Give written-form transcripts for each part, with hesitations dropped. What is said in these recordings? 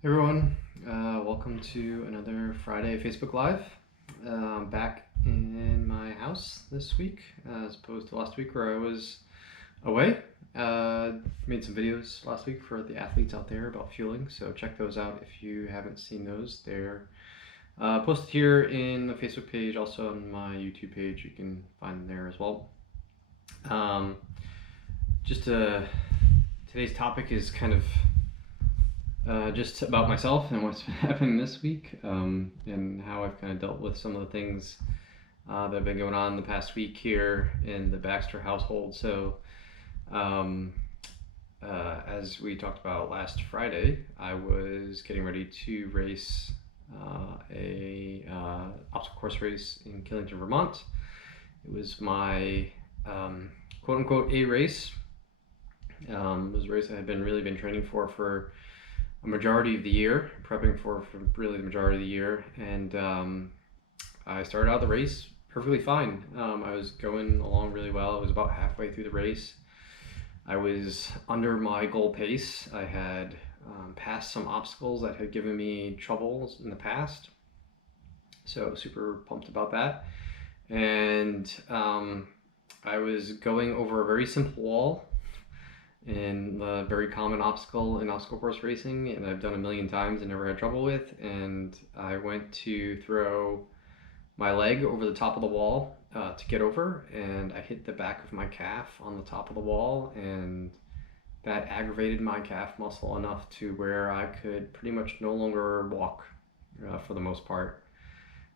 Hey everyone, welcome to another Friday Facebook Live. I'm back in my house this week as opposed to last week where I was away. Made some videos last week for the athletes out there about fueling, so check those out if you haven't seen those. They're posted here in the Facebook page, also on my YouTube page. You can find them there as well. Um, just Today's topic is kind of just about myself and what's been happening this week, and how I've kind of dealt with some of the things that have been going on the past week here in the Baxter household. So, um, as we talked about last Friday, I was getting ready to race a obstacle course race in Killington, Vermont. It was my quote unquote A race. It was a race I had really been training for a majority of the year, prepping for really the majority of the year, and I started out the race perfectly fine. I was going along really well. I was about halfway through the race. I was under my goal pace. I had passed some obstacles that had given me troubles in the past, so super pumped about that. And I was going over a very simple wall and a very common obstacle in obstacle course racing, and I've done a million times and never had trouble with. And I went to throw my leg over the top of the wall to get over, and I hit the back of my calf on the top of the wall, and that aggravated my calf muscle enough to where I could pretty much no longer walk for the most part.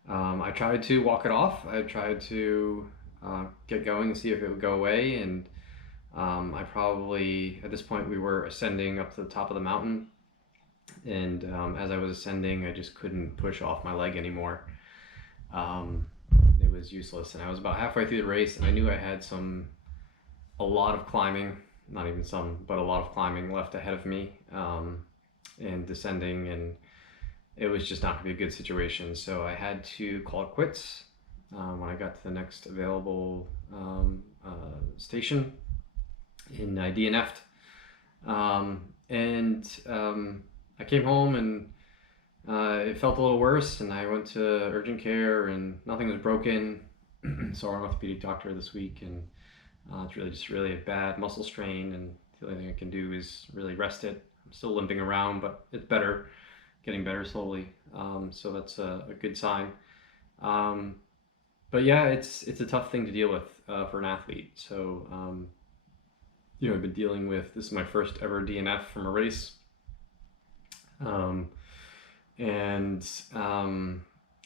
I tried to walk it off. I tried to get going and see if it would go away, and I probably, at this point, we were ascending up to the top of the mountain, and as I was ascending, I just couldn't push off my leg anymore. It was useless, and I was about halfway through the race, and I knew I had a lot of climbing, not even some, but a lot of climbing left ahead of me, and descending, and it was just not going to be a good situation. So I had to call it quits when I got to the next available station in DNF'd. I came home and it felt a little worse, and I went to urgent care and nothing was broken. So our orthopedic doctor this week, and it's really a bad muscle strain, and the only thing I can do is really rest it. I'm still limping around, but it's better, getting better slowly. So that's a good sign. But yeah, it's a tough thing to deal with for an athlete. So I've been dealing with, this is my first ever DNF from a race.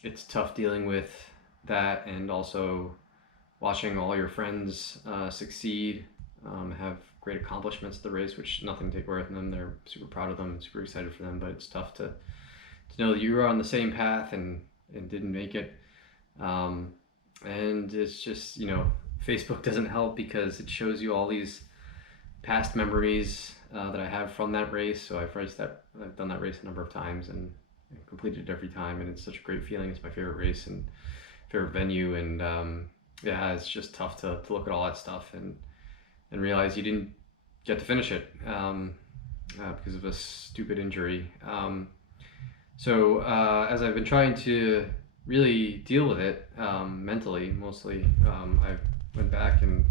It's tough dealing with that, and also watching all your friends succeed, have great accomplishments at the race, which nothing to take away from them. They're super proud of them and super excited for them, but it's tough to know that you were on the same path and didn't make it. And it's just, Facebook doesn't help because it shows you all these past memories that I have from that race. So I've done that race a number of times and completed it every time, and it's such a great feeling. It's my favorite race and favorite venue, and yeah, it's just tough to look at all that stuff and realize you didn't get to finish it because of a stupid injury. So as I've been trying to really deal with it mentally, mostly, I went back and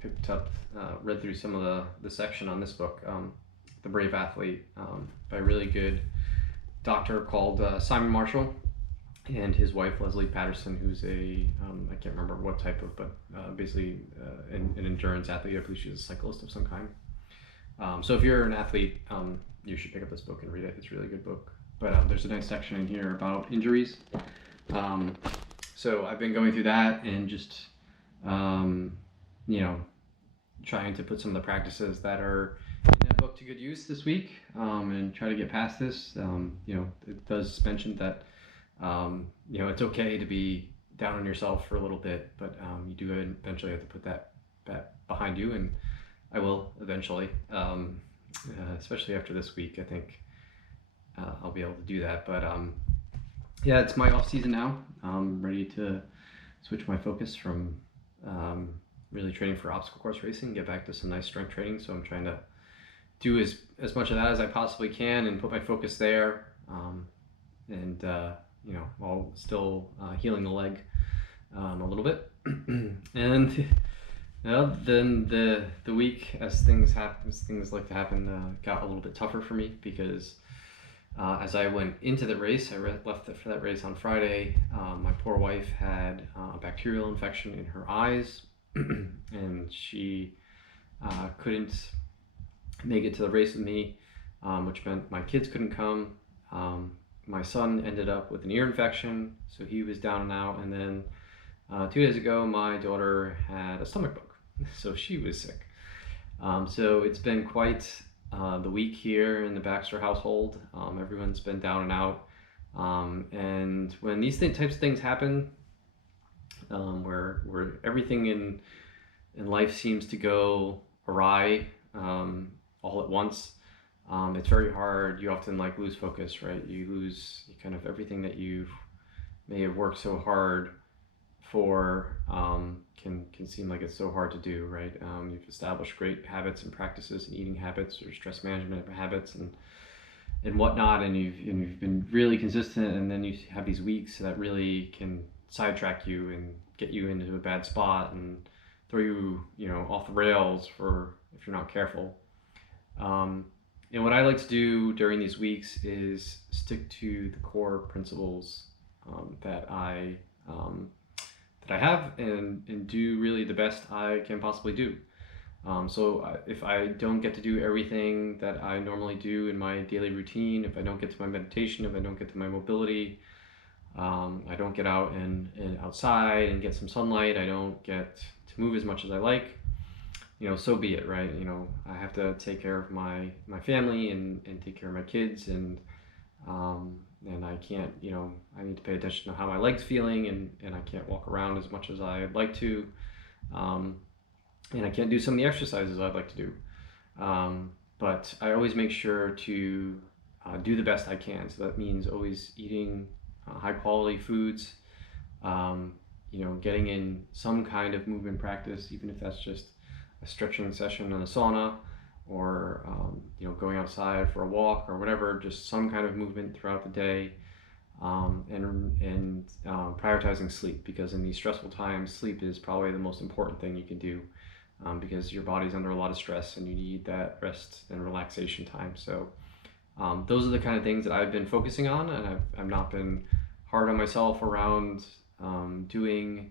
picked up, read through some of the section on this book, The Brave Athlete, by a really good doctor called Simon Marshall, and his wife Leslie Patterson, who's I can't remember what type of, but basically an endurance athlete. I believe she's a cyclist of some kind. So if you're an athlete, you should pick up this book and read it. It's a really good book. But there's a nice section in here about injuries. So I've been going through that and just, trying to put some of the practices that are in that book to good use this week, and try to get past this. It does mention that, it's okay to be down on yourself for a little bit, but you do eventually have to put that behind you, and I will eventually, especially after this week. I think I'll be able to do that. But yeah, it's my off season now. I'm ready to switch my focus from really training for obstacle course racing, get back to some nice strength training. So I'm trying to do as much of that as I possibly can and put my focus there, and while still healing the leg a little bit. And then the week, as things like to happen, got a little bit tougher for me because as I went into the race, left for that race on Friday. My poor wife had a bacterial infection in her eyes, and she couldn't make it to the race with me, which meant my kids couldn't come. My son ended up with an ear infection, so he was down and out. And then 2 days ago, my daughter had a stomach bug, so she was sick. So it's been quite the week here in the Baxter household. Everyone's been down and out. And when these types of things happen, where everything in life seems to go awry all at once, it's very hard. You often lose focus, right? You lose kind of everything that you may have worked so hard for. Can seem like it's so hard to do, right? You've established great habits and practices and eating habits or stress management habits and whatnot, and you've been really consistent, and then you have these weeks that really can sidetrack you and get you into a bad spot and throw you off the rails if you're not careful. And what I like to do during these weeks is stick to the core principles that I have and do really the best I can possibly do. So if I don't get to do everything that I normally do in my daily routine, if I don't get to my meditation, if I don't get to my mobility, I don't get out and outside and get some sunlight, I don't get to move as much as I like, so be it, right? I have to take care of my family and take care of my kids, and I can't, I need to pay attention to how my leg's feeling, and I can't walk around as much as I'd like to, and I can't do some of the exercises I'd like to do. But I always make sure to do the best I can. So that means always eating high quality foods, getting in some kind of movement practice, even if that's just a stretching session in a sauna, or going outside for a walk or whatever, just some kind of movement throughout the day, and prioritizing sleep, because in these stressful times, sleep is probably the most important thing you can do, because your body's under a lot of stress and you need that rest and relaxation time. So those are the kind of things that I've been focusing on, and I've not been hard on myself around doing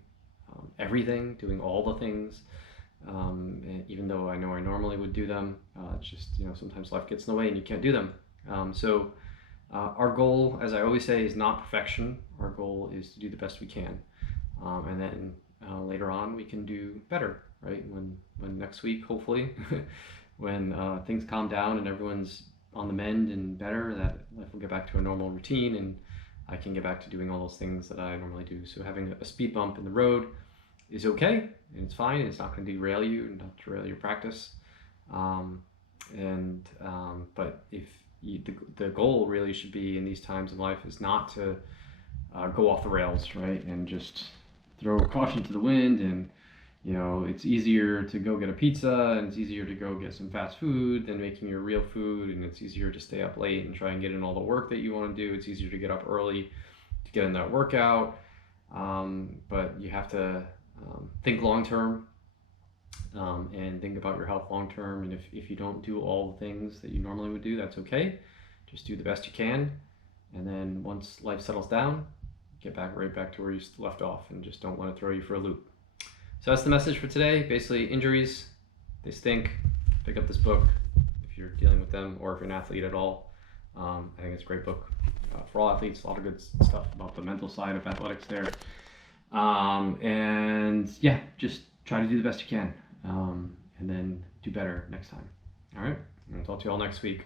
everything, doing all the things. Even though I know I normally would do them, it's just, sometimes life gets in the way and you can't do them. So our goal, as I always say, is not perfection. Our goal is to do the best we can. And then later on we can do better, right? When next week, hopefully, when things calm down and everyone's on the mend and better, that life will get back to a normal routine and I can get back to doing all those things that I normally do. So having a speed bump in the road is okay, and it's fine. It's not going to derail you and not derail your practice. But if the goal really should be in these times in life is not to go off the rails, right? And just throw caution to the wind. And it's easier to go get a pizza, and it's easier to go get some fast food than making your real food, and it's easier to stay up late and try and get in all the work that you want to do. It's easier to get up early to get in that workout, but you have to think long term, and think about your health long term. And if you don't do all the things that you normally would do, that's okay. Just do the best you can, and then once life settles down, get right back to where you left off, and just don't want to throw you for a loop. So that's the message for today. Basically, injuries, they stink. Pick up this book if you're dealing with them, or if you're an athlete at all. I think it's a great book for all athletes. A lot of good stuff about the mental side of athletics there. And yeah, just try to do the best you can, and then do better next time. All right, I'll talk to you all next week.